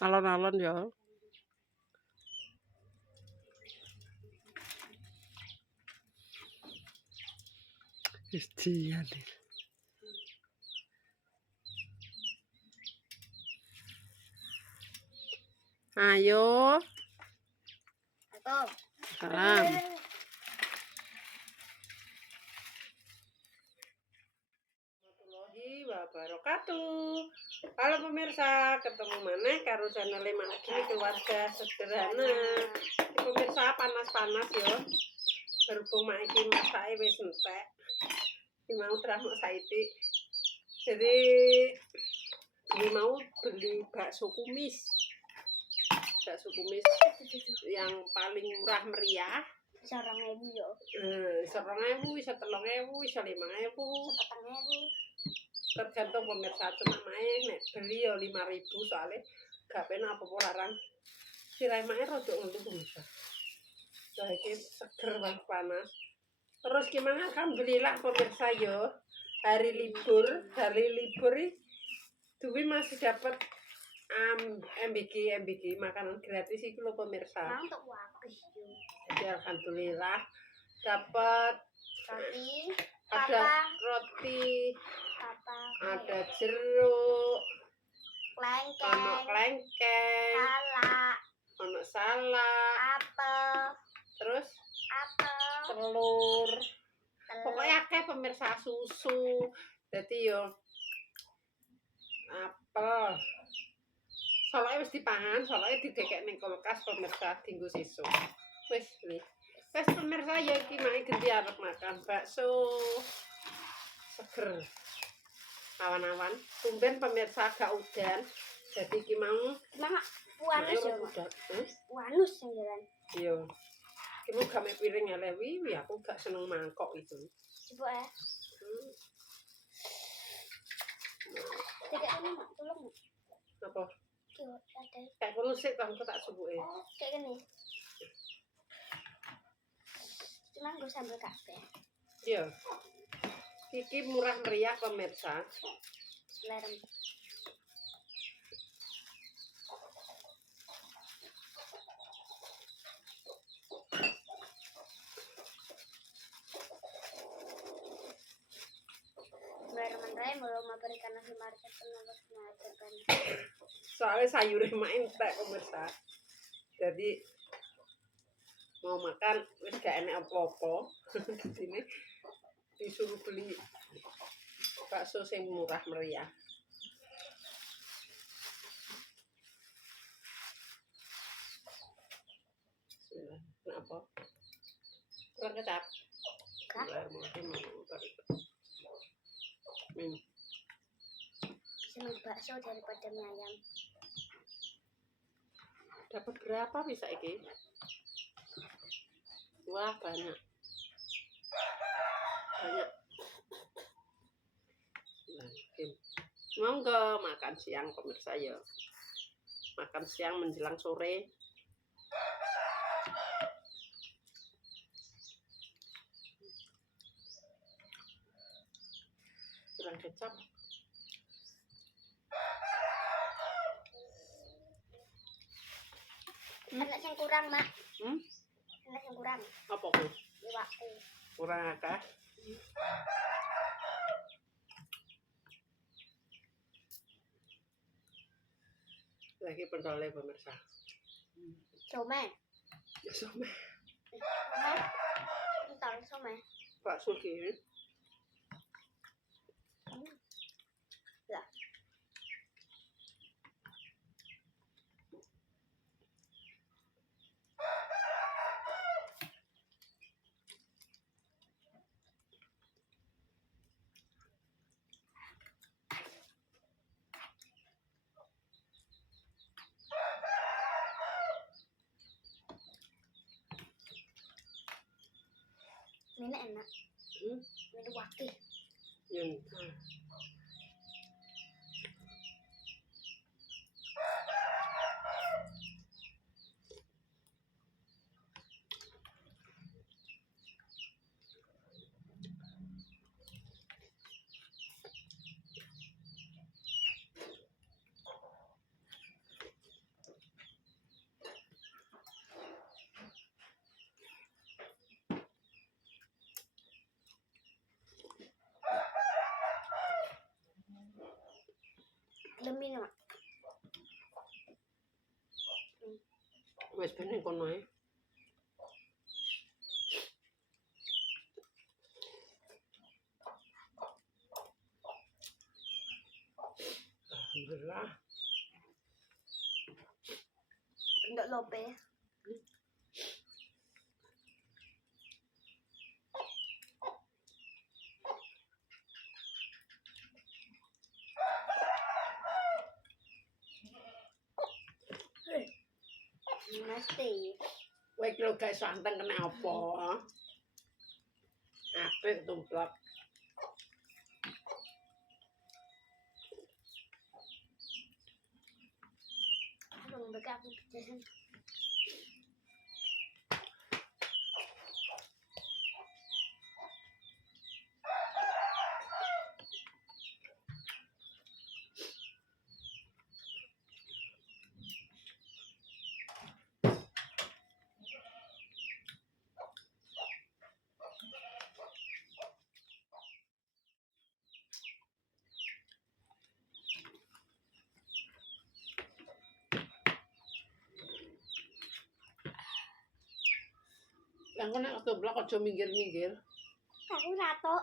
Alon-alon ya. Istian. Ayo. Salam. Warahmatullahi wabarakatuh. Halo pemirsa, ketemu mana karo channel lagi keluarga sederhana. Pemirsa panas-panas yo. Berhubung mak iki masake wis entek. Iki mau terang saiki. Jadi ini mau beli bakso kumis. Bakso kumis yang paling murah meriah. 1.000 yo. 1.000, bisa 3.000, bisa 5.000. 4.000. Tergantung pemirsa, cuma main nek beli ya 5.000 soalnya gak penak apa-apa larang. Sirai mae rada ngeluh pemirsa. Saiki seger banget panas. Terus gimana? Alhamdulillah pemirsa yo. Hari libur Dwi masih dapat MBG makanan gratis itu loh pemirsa. Untuk waktu. Jadi alhamdulillah dapat roti, ada jeruk, klengkeng, salak, apel, terus telur. Pokoknya akeh pemirsa, susu. Jadi yo apel. Soalnya wis dipangan, soalnya didekek ning kulkas pemirsa dienggo sesuk. Wis nih. Wis pemirsa ya iki mak ganti arep makan bakso seger. Awan-awan. Tumben pemirsa gak udan. Jadi iki mau wanus ya. Wanus jalan. Iya. Iki mau gak piring elewi, aku gak seneng mangkok itu. Coba ya. Tidak ini tolong. Apa? Ada. Kayak ngono sik aku tak subuke. Oh, kayak gini. Cuma gue sambal kafe. Iya. Iki murah meriah pemirsa. Lerem. Lerem belum memberikan nasi market pengawasan. Soalnya sayurnya main tak pemirsa. Jadi mau makan wis gak enak apa-apa. Di sini disuruh beli bakso sing murah meriah. Kenapa? Kurang kecap. Senang bakso daripada mie ayam. Dapat berapa bisa iki? Wah, banyak. Monggo makan siang pemirsa ya. Makan siang menjelang sore. Kurang kecap. Enak yang kurang, Mak. Enak yang kurang. Apa ku? Iwakku. Kurang akeh. Lagi pentole pemirsa. Somai. Ya somai. Entar somai. Bakso ki. Lah. Ini enak. Ini wakil. Yang Wes ben ning kono ae. Alhamdulillah. Ndok lope. Mesti. Kowe kira gak santen kena apa? Apik tumplak. Belum buka aku jajan. Yang kena ketumplak aja minggir-minggir. Aku satu.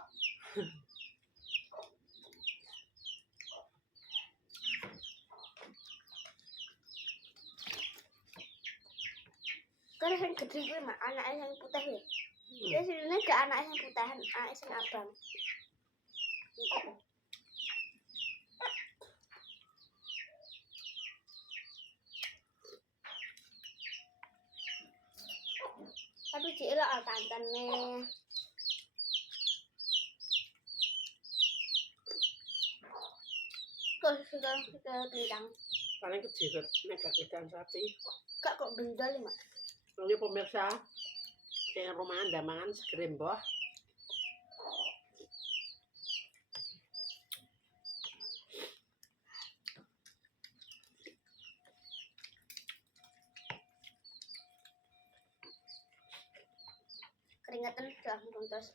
Kan yang gede gue mah anaknya yang putih ya. Dia sini gak anaknya yang putih, anaknya yang abang. Tapi dia lah tantan nih. Kok sudah bintang? Paling kejiret nek gak kedan sapi. Kak kok bendol ya, Mak? Lalu pemirsa, yang rumahan damangan segerim boh. Keringetan sudah terus.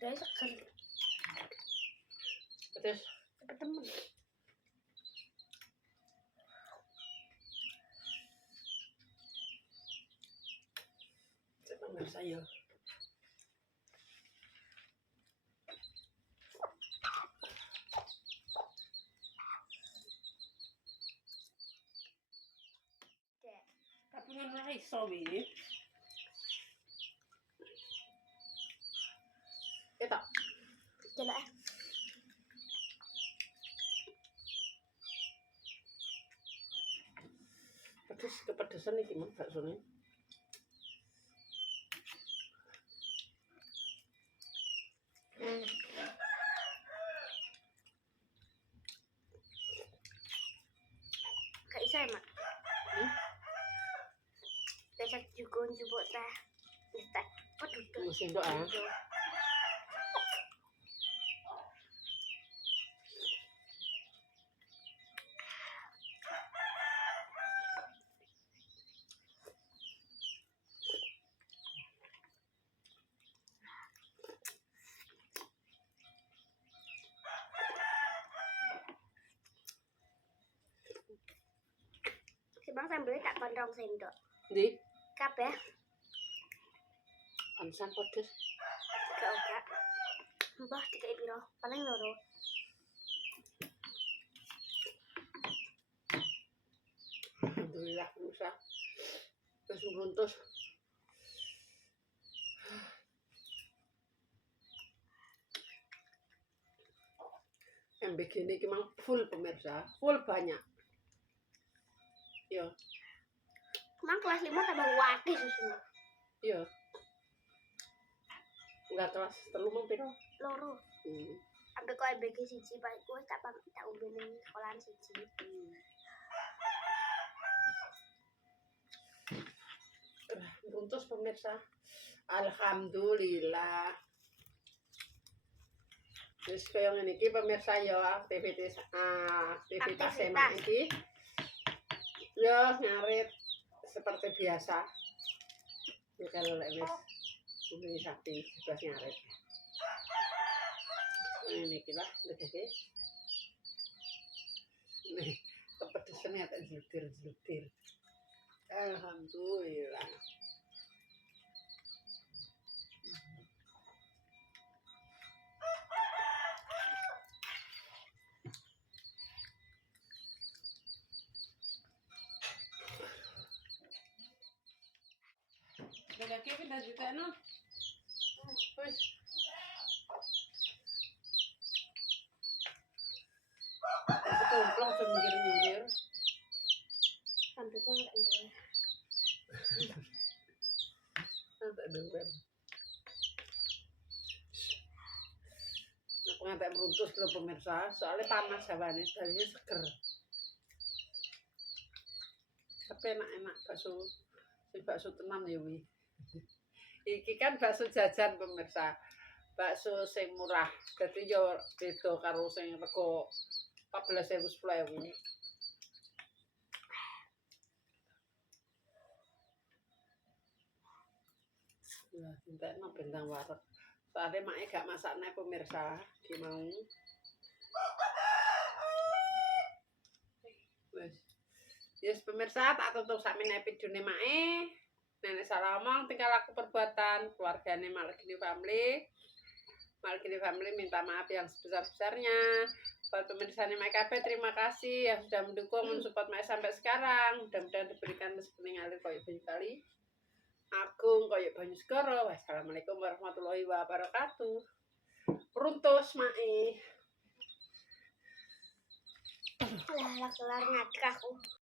Udah seger. Terus Cepet temen. pemirsa ya. Tapi kan ora iso wi. Eta. Coba Pedes kepedesan iki men baksone. gak bisa ya, Mak? Besok juga njupuk teh. Teh. Waduh. Tunggu sendok ah. Si Bang sambelnya tak kondong sendok. Ndi? Kabeh Ansan pedes. gak oga. Mbah dikai piro? Paling loro. Alhamdulillah pemirsa. Wis ngruntus. MBG ini memang full pemirsa, full banyak. Yo, Emang kelas 5 tambah wakil susunya. yo. Enggak kelas telu mau piro? Loro. Sampai kau MBG siji, Pak. Gue tak umbi ning sekolahan siji. Runtus pemirsa. Alhamdulillah. Wis kaya ngene iki pemirsa ya aktivitas semak iki. Ya ngarit seperti biasa. Ya kalau lek wis ini sakti sudah ngarit. Ini iki lah ndekake. Nih, kepedesan ya tak jlutir. Alhamdulillah. Ndekake pindah juga no. Wis. Aku tumplah minggir-minggir. Sampai kau nggak endor. Tak dengar. Aku ngantek meruntus lho pemirsa, soalnya panas hawane tadi seger. Tapi enak-enak bakso tenan ya wi. Iki kan bakso jajan pemirsa. Bakso sing murah. Dadi yo beda karo sing rego 14.000 10.000. Lah, entekno bintang wareg. Soalnya maknya gak masaknya pemirsa, gimau. Wes, yes pemirsa tak tutup sakmene videone mae. Nenek salah omong tinggal laku perbuatan keluargane Malgini Family. Malgini Family minta maaf yang sebesar-besarnya. Buat pemirsa Mae KB terima kasih yang sudah mendukung mensupport Mae sampai sekarang. Mudah-mudahan diberikan rezeki ngalir koyo banyu kali. Agung koyo banyu segara. Wassalamualaikum warahmatullahi wabarakatuh. Runtus mae. Lah, kelar ngakak aku.